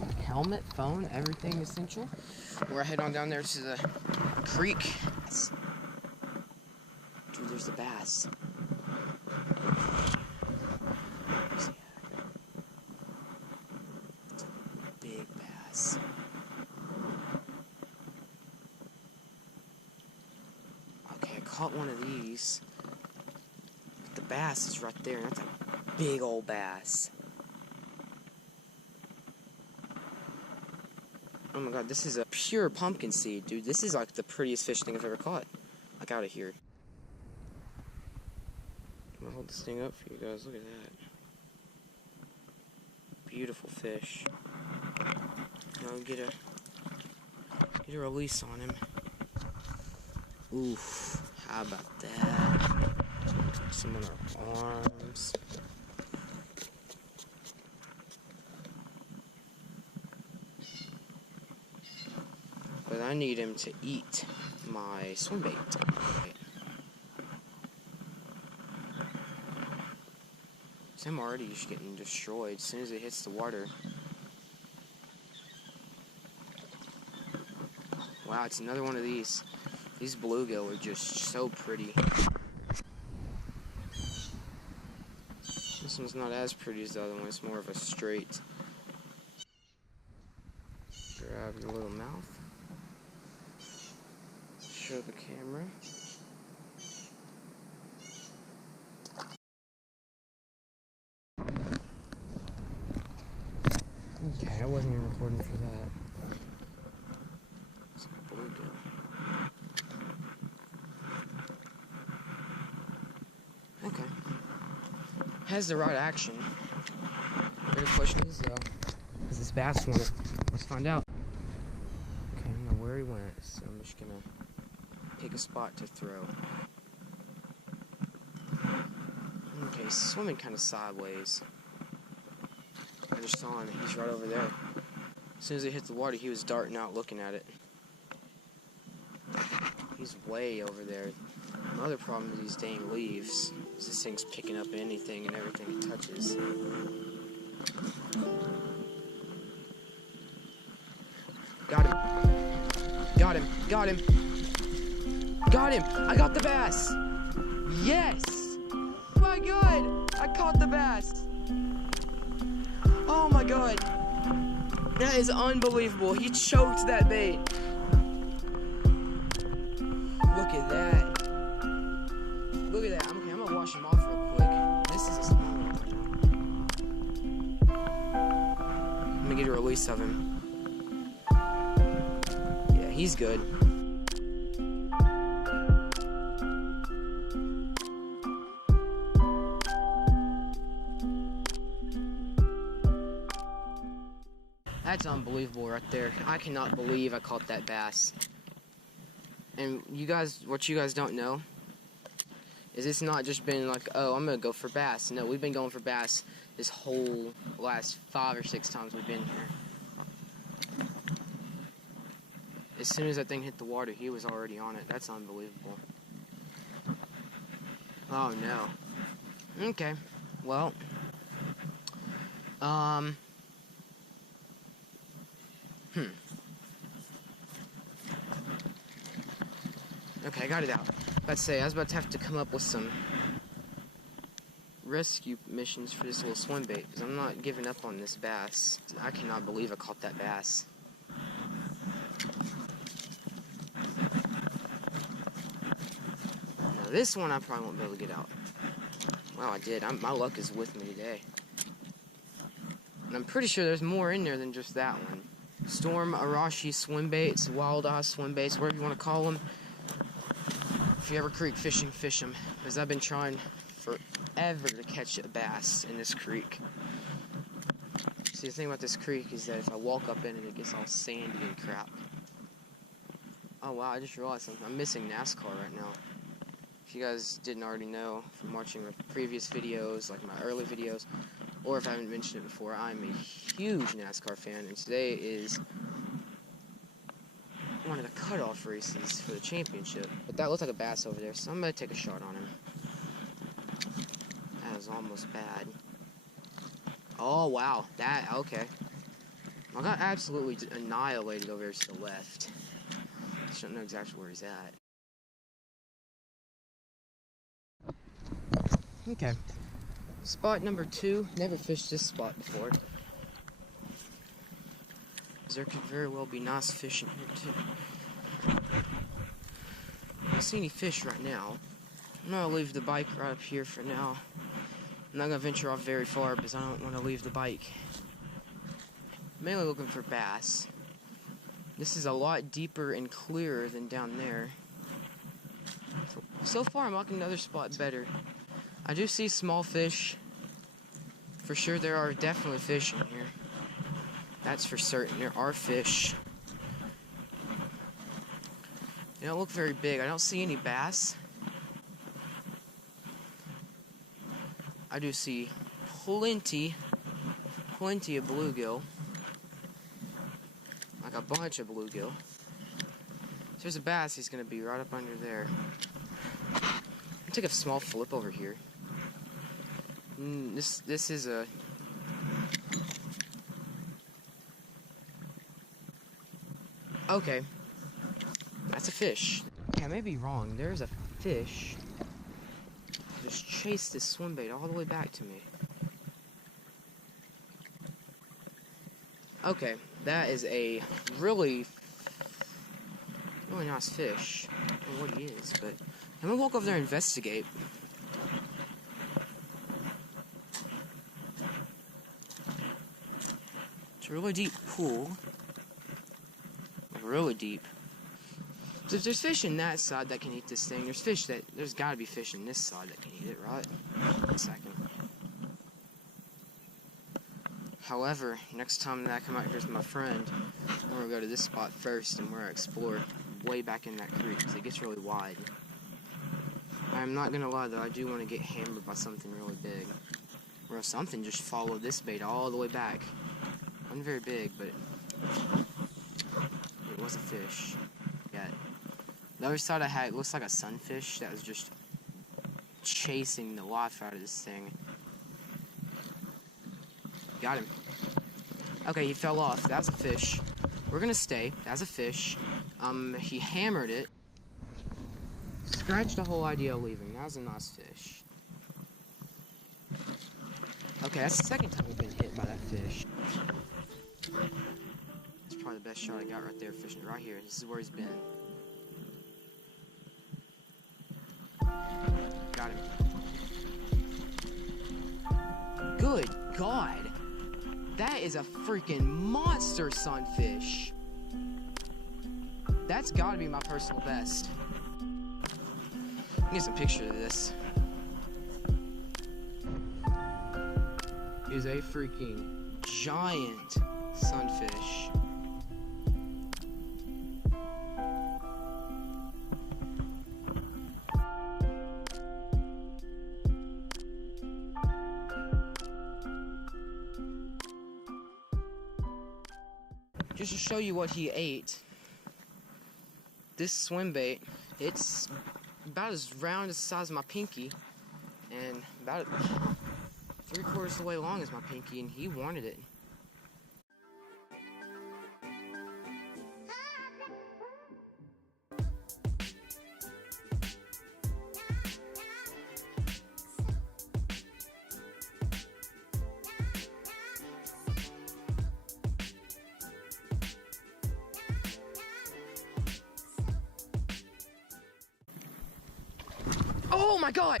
bag, helmet, phone, everything essential. We're heading on down there to the creek. Dude, there's the bass. Big bass. Okay, I caught one of these. But the bass is right there, and that's a big old bass. Oh my god, this is a pure pumpkin seed, dude. This is like the prettiest fish thing I've ever caught. Like out of here. I'm gonna hold this thing up for you guys. Look at that. Beautiful fish. Now get a release on him. Oof, how about that? Some on our arms. But I need him to eat my swim bait. So I'm already just getting destroyed as soon as it hits the water. Wow, it's another one of these. These bluegill are just so pretty. This one's not as pretty as the other one. It's more of a straight. Grab your little mouth. Show the camera. Okay, I wasn't even recording for that. It's a bluegill. Okay. Has the right action. The question is though, is this bass one? Let's find out. Okay, I don't know where he went, so I'm just gonna pick a spot to throw. Okay, he's swimming kind of sideways. I just saw him. He's right over there. As soon as he hit the water, he was darting out looking at it. He's way over there. My other problem is these dang leaves. This thing's picking up anything and everything it touches. Got him. Got him. Got him. Got him! I got the bass! Yes! My god! I caught the bass! Oh my god! That is unbelievable. He choked that bait. Look at that. Look at that. Okay, I'm gonna wash him off real quick. This is a small one. I'm gonna get a release of him. Yeah, he's good. That's unbelievable right there. I cannot believe I caught that bass. And you guys, what you guys don't know is it's not just been like, oh, I'm gonna go for bass. No, we've been going for bass this whole last 5 or 6 times we've been here. As soon as that thing hit the water, he was already on it. That's unbelievable. Oh no. Okay. Well. Okay, I got it out. Let's say I was about to have to come up with some rescue missions for this little swim bait, because I'm not giving up on this bass. I cannot believe I caught that bass. Now this one I probably won't be able to get out. Wow, I did. My luck is with me today. And I'm pretty sure there's more in there than just that one. Storm, arashi, swim baits, wildleye swim baits, whatever you want to call them. If you ever creek fishing, fish them. Because I've been trying forever to catch a bass in this creek. See, the thing about this creek is that if I walk up in it, it gets all sandy and crap. Oh wow, I just realized something. I'm missing NASCAR right now. If you guys didn't already know from watching my previous videos, like my early videos, or if I haven't mentioned it before, I'm a huge NASCAR fan, and today is one of the cutoff races for the championship. But that looks like a bass over there, so I'm going to take a shot on him. That was almost bad. Oh, wow. Okay. I got absolutely annihilated over here to the left. Just don't know exactly where he's at. Okay. Spot number 2. Never fished this spot before. There could very well be nice fish in here too. I don't see any fish right now. I'm gonna leave the bike right up here for now. I'm not gonna venture off very far because I don't want to leave the bike. Mainly looking for bass. This is a lot deeper and clearer than down there. So far I'm liking another spot better. I do see small fish. For sure there are definitely fish in here. That's for certain. There are fish. They don't look very big. I don't see any bass. I do see plenty of bluegill. Like a bunch of bluegill. If there's a bass, he's gonna be right up under there. I'll take a small flip over here. This is a... Okay. That's a fish. Okay, I may be wrong. There's a fish. Just chased this swim bait all the way back to me. Okay, that is a really nice fish. I don't know what he is, but I'm gonna walk over there and investigate. It's a really deep pool. Like really deep. So if there's fish in that side that can eat this thing, there's gotta be fish in this side that can eat it, right? Wait a second. However, next time that I come out here with my friend, we're gonna go to this spot first and we're gonna explore way back in that creek because it gets really wide. I'm not gonna lie though, I do want to get hammered by something really big. Or something just followed this bait all the way back. Wasn't very big, but it was a fish. Yeah. The other side I had, it looks like a sunfish that was just chasing the life out of this thing. Got him. Okay, he fell off. That was a fish. We're gonna stay. That's a fish. He hammered it. Scratched the whole idea of leaving. That was a nice fish. Okay, that's the second time we've been hit by that fish. It's probably the best shot I got right there, fishing right here. This is where he's been. Got him. Good God! That is a freaking monster sunfish! That's gotta be my personal best. Get some pictures of this. It is a freaking giant sunfish. Just to show you what he ate, this swim bait, it's about as round as the size of my pinky and about 3/4 of the way long as my pinky, and he wanted it. Oh my God!